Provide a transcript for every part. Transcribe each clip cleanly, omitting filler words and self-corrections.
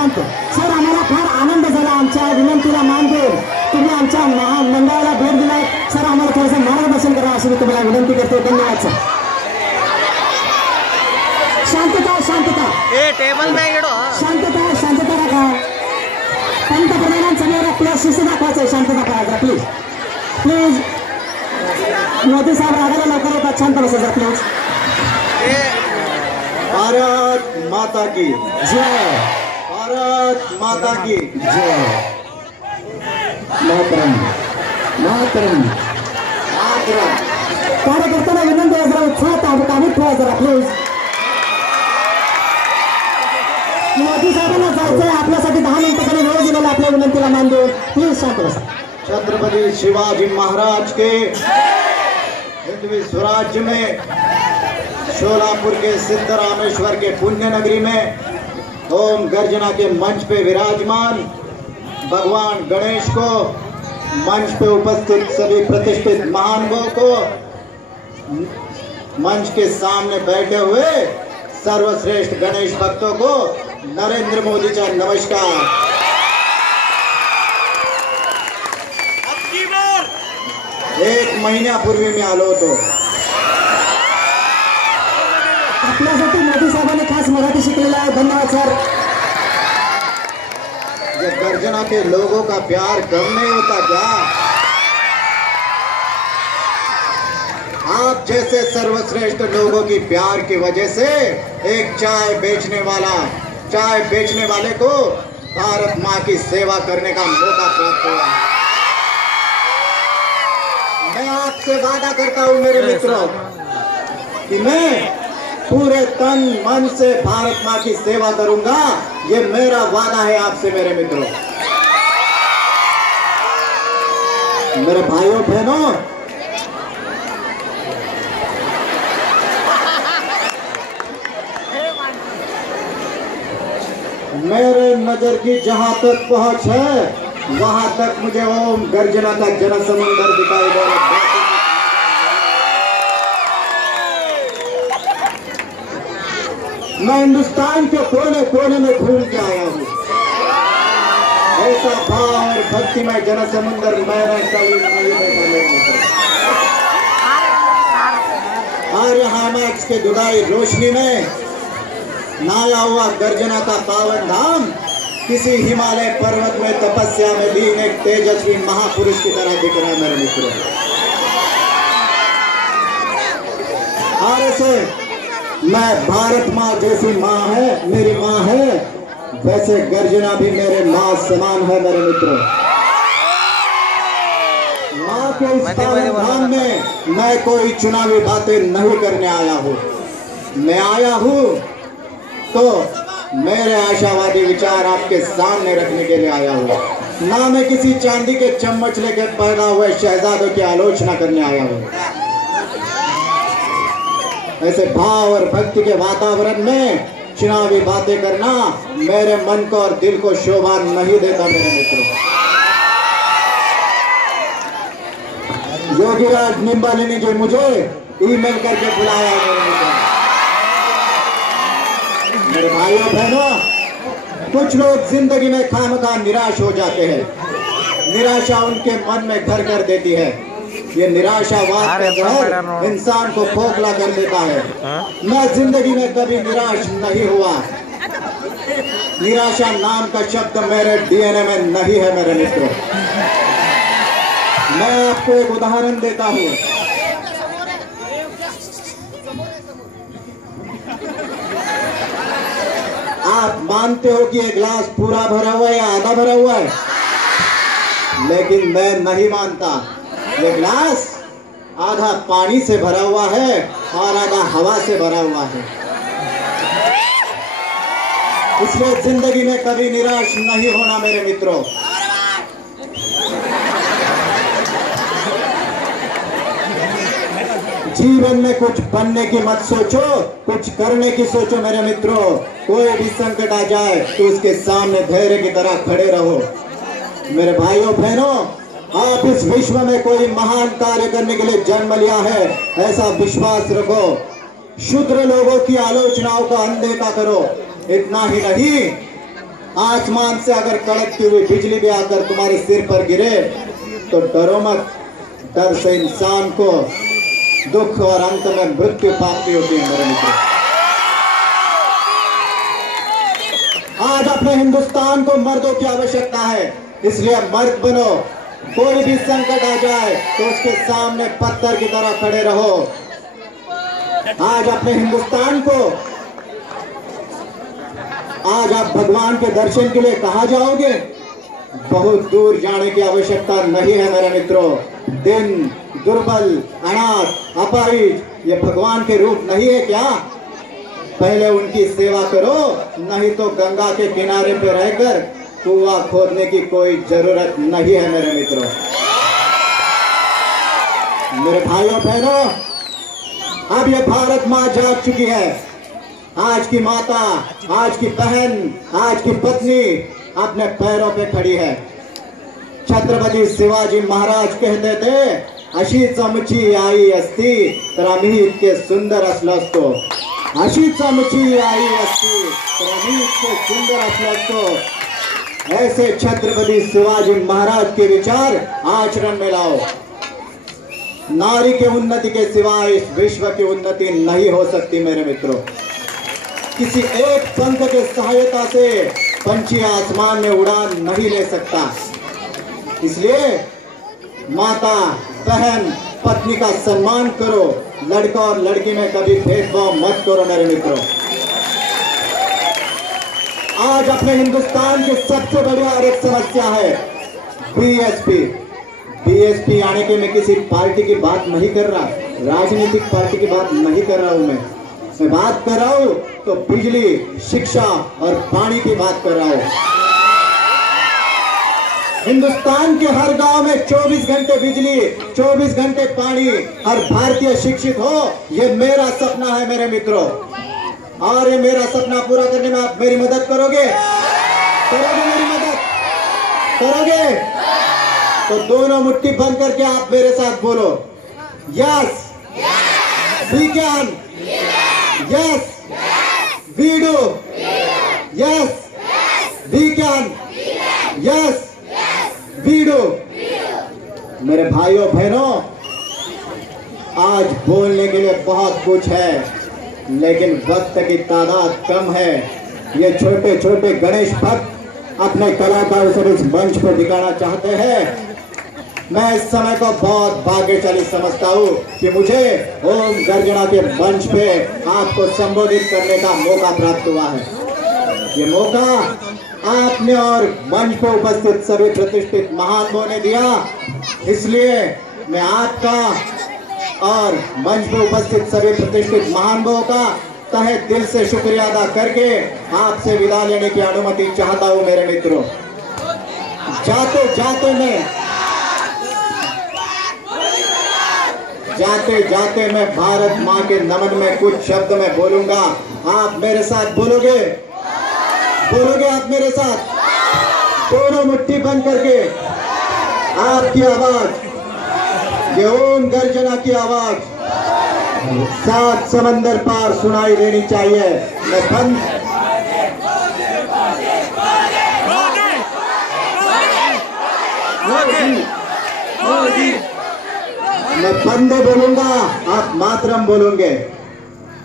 शांत. सर आम्हाला फार आनंद झाला आमच्या विनंतीला मान देऊन तुम्ही आमच्या मंडळाला भेट दिलाय. सर आम्हाला थोडंसं मार्गदर्शन करा अशी मी तुम्हाला विनंती करतो. धन्यवाद सर. शांतता शांतता टेबल शांतता शांतता राखा. पंतप्रधानांसमोर आपल्या शिस्त दाखवायचं. शांतता पाळा प्लीज प्लीज. मोदी साहेब रागाला लवकर होतात. शांत बसा सर प्लीज. भारत माता की जय. भारत माता की जय. मातरम मातरम मातरम. कार्यकर्त्यांना विनंती आहे जरा उत्साहात काबीत ठेवा जरा प्लीज. मोदी साहेबांना जायचंय आपल्यासाठी 10 मिनिटं तरी वेळ दिलेला आपल्या विनंतीला मान देऊन प्लीज शांत बसा. छत्रपति शिवाजी महाराज के हिंदवी स्वराज्य में शोलापुर के सिद्धरामेश्वर के पुण्य नगरी में ओम गर्जना के मंच पे विराजमान भगवान गणेश को, मंच पे उपस्थित सभी प्रतिष्ठित महानुभावों को, मंच के सामने बैठे हुए सर्वश्रेष्ठ गणेश भक्तों को नरेंद्र मोदी का नमस्कार. एक महिन्यापूर्वी मी आलो होतो. आपल्यासाठी मोदी साहेबांनी खास मराठी शिकलेला आहे. धन्यवाद सर. ये गर्जना के लोगों का प्यार कम नहीं होता क्या? आप जैसे सर्वश्रेष्ठ लोगों की प्यार की वजह से एक चाय बेचने वाले को भारत माँ की सेवा करने का मौका प्राप्त हुआ. मैं आपसे वादा करता हूँ मेरे मित्रों कि मैं पूरे तन मन से भारत माँ की सेवा करूंगा. ये मेरा वादा है आपसे मेरे मित्रों. मेरे भाइयों बहनों, मेरे नजर की जहां तक पहुंच है वहां तक मुझे ओम गर्जना का जनसमुद्र दिखाई दे रहा है. मैं हिंदुस्तान के कोने कोने में घूम के आया हूँ. ऐसा भाव और भक्तिमय जनसमुद्र मैंने कभी नहीं देखा. और यहाँ मैं इसके दुदाई रोशनी में नाया हुआ गर्जना का पावन धाम किसी हिमालय पर्वत में तपस्या में लीन एक तेजस्वी महापुरुष की तरह दिख रहा है मेरे मित्रों. और ऐसे मैं भारत माँ जैसी माँ है, मेरी माँ है, वैसे गर्जना भी मेरे माँ समान है मेरे मित्रों. माँ के इस पावन धाम में मैं कोई चुनावी बातें नहीं करने आया हूँ. मैं आया हूँ तो मेरे आशावादी विचार आपके सामने रखने के लिए आया हूँ. ना मैं किसी चांदी के चम्मच लेकर पैदा हुए शहजादों की आलोचना करने आया हूँ. ऐसे भाव और भक्ति के वातावरण में चुनावी बातें करना मेरे मन को और दिल को शोभा नहीं देता मेरे मित्रों. योगीराज निंबाली ने जो मुझे ईमेल करके बुलाया मेरे मित्रों. मेरे भाइयों बहनों, कुछ लोग जिंदगी में खामखा निराश हो जाते हैं. निराशा उनके मन में घर कर देती है. ये निराशावाद का जहर इंसान को खोखला कर देता है. मैं जिंदगी में कभी निराश नहीं हुआ. निराशा नाम का शब्द मेरे डीएनए में नहीं है मेरे मित्रों. मैं आपको एक उदाहरण देता हूँ. आप मानते हो कि ये गिलास पूरा भरा हुआ है या आधा भरा हुआ है, लेकिन मैं नहीं मानता. ये गिलास आधा पानी से भरा हुआ है और आधा हवा से भरा हुआ है. इसलिए जिंदगी में कभी निराश नहीं होना मेरे मित्रों. जीवन में कुछ बनने की मत सोचो, कुछ करने की सोचो मेरे मित्रों. कोई भी संकट आ जाए तो उसके सामने धैर्य की तरह खड़े रहो. मेरे भाइयों बहनों, आप इस विश्व में कोई महान कार्य करने के लिए जन्म लिया है, ऐसा विश्वास रखो. शूद्र लोगों की आलोचनाओं का अनदेखा करो. इतना ही नहीं, आसमान से अगर कड़कती हुई बिजली भी आकर तुम्हारे सिर पर गिरे तो डरो मत। डर से इंसान को दुख और अंत में मृत्यु प्राप्ति होती है मेरे मित्र। आज अपने हिंदुस्तान को मर्दों की आवश्यकता है, इसलिए मर्द बनो। कोई भी संकट आ जाए तो उसके सामने पत्थर की तरह खड़े रहो। आज अपने हिंदुस्तान को, आज आप भगवान के दर्शन के लिए कहाँ जाओगे? बहुत दूर जाने की आवश्यकता नहीं है मेरे मित्रों। दिन, दुर्बल, अनाथ, अपाहिज ये भगवान के रूप नहीं है क्या? पहले उनकी सेवा करो, नहीं तो गंगा के किनारे पे रहकर कुआं खोदने की कोई जरूरत नहीं है मेरे मित्रों। मेरे भाइयों बहनों, अब ये भारत माँ जाग चुकी है। आज की माता, आज की बहन, आज की पत्नी अपने पैरों पे खड़ी है। छत्रपति शिवाजी महाराज कहते थे, अशीच आमची आई असती तर आम्ही इतके सुंदर असलो असतो। अशीच आमची आई असती तर आम्ही इतके सुंदर असलो असतो। ऐसे छत्रपति शिवाजी महाराज के विचार आचरण में लाओ। नारी के उन्नति के सिवाय इस विश्व की उन्नति नहीं हो सकती मेरे मित्रों। किसी एक पंख के सहायता से पंछी आसमान में उड़ान नहीं ले सकता। इसलिए माता, बहन, पत्नी का सम्मान करो। लड़का और लड़की में कभी भेदभाव मत करो मेरे मित्रों। आज अपने हिंदुस्तान की सबसे बड़ी और एक समस्या है बीएसपी। बीएसपी आने के मैं किसी पार्टी की बात नहीं कर रहा, राजनीतिक पार्टी की बात नहीं कर रहा हूं। मैं बात कर रहा हूं तो बिजली, शिक्षा और पानी की बात कर रहा हूं। हिंदुस्तान के हर गांव में 24 घंटे बिजली, 24 घंटे पानी, हर भारतीय शिक्षित हो, ये मेरा सपना है मेरे मित्रों। और ये मेरा सपना पूरा करने में आप मेरी मदद करोगे? करोगे मेरी मदद? करोगे? तो दोनों मुट्ठी बंद करके आप मेरे साथ बोलो, yes we can, yes we do, yes we can, yes we do. मेरे भाइयों बहनों, आज बोलने के लिए बहुत कुछ है, लेकिन वक्त की तादाद कम है। ये छोटे छोटे गणेश भक्त अपने कलाकारों से इस मंच पर दिखाना चाहते हैं। मैं इस समय को बहुत भाग्यशाली समझता हूँ कि मुझे ओम गर्जना के मंच पे आपको संबोधित करने का मौका प्राप्त हुआ है। ये मौका आपने और मंच पर उपस्थित सभी प्रतिष्ठित महानुभावों ने दिया, इसलिए मैं आपका और मंच पर उपस्थित सभी प्रतिष्ठित महानुभावों का तहे दिल से शुक्रिया अदा करके आपसे विदा लेने की अनुमति चाहता हूं मेरे मित्रों। जाते जाते मैं भारत माँ के नमन में कुछ शब्द में बोलूंगा। आप मेरे साथ बोलोगे? बोलोगे आप मेरे साथ? दोनों मुट्ठी बंद करके आपकी आवाज, ये ओम गर्जना की आवाज 7 समंदर पार सुनाई देनी चाहिए। मैं बंदे बोलूंगा, आप मातरम बोलोगे।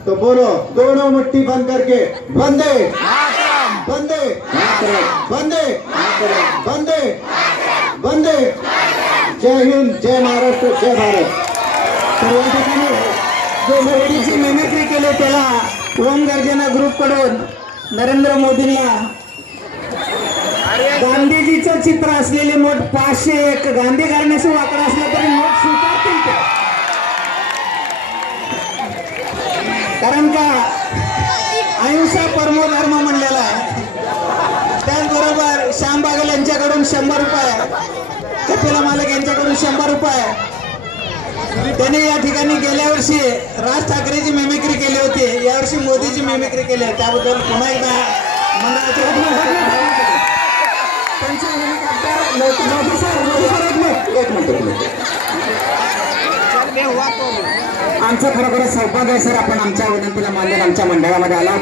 तो बोलो, दोनों मुट्ठी बंद करके, बंदे बंदे बंदे बंदे बंदे। जय हिंद, जय महाराष्ट्र, जय भारत। तर या ठिकाणी जो मोदीची मिमिक्री केली त्याला ओम गर्जना ग्रुप कडून नरेंद्र मोदींना गांधीजीचं चित्र असलेले नोट 501 गांधी घराण्याशी वाकडा असला तरी नोट स्वीकारतील ते, कारण का अहिंसा परमो धर्म म्हणलेला आहे। त्याचबरोबर श्याम बागल यांच्याकडून 100 रुपये, कपिला मालक यांच्याकडून 100 रुपये। त्यांनी या ठिकाणी गेल्या वर्षी राज ठाकरेची मिमिक्री केली होती, यावर्षी मोदीची मिमिक्री केली आहे, त्याबद्दल पुन्हा एकदा आमचं खरोखरच सौभाग्य आहे सर, आपण आमच्या विनंतीला मान्य आमच्या मंडळामध्ये आला।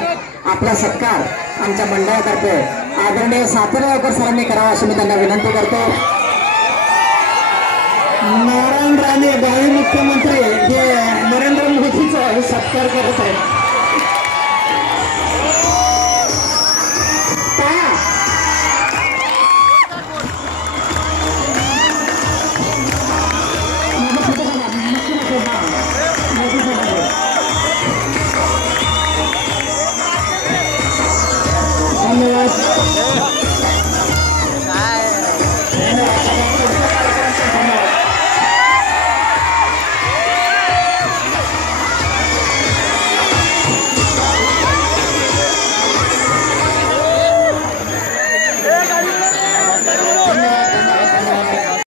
आपला सत्कार आमच्या मंडळातर्फे आदरणीय सातेगावकर सरांनी करावा अशी मी त्यांना विनंती करतो. नारायण राणे भावी मुख्यमंत्री हे नरेंद्र मोदीचा सत्कार करत आहेत.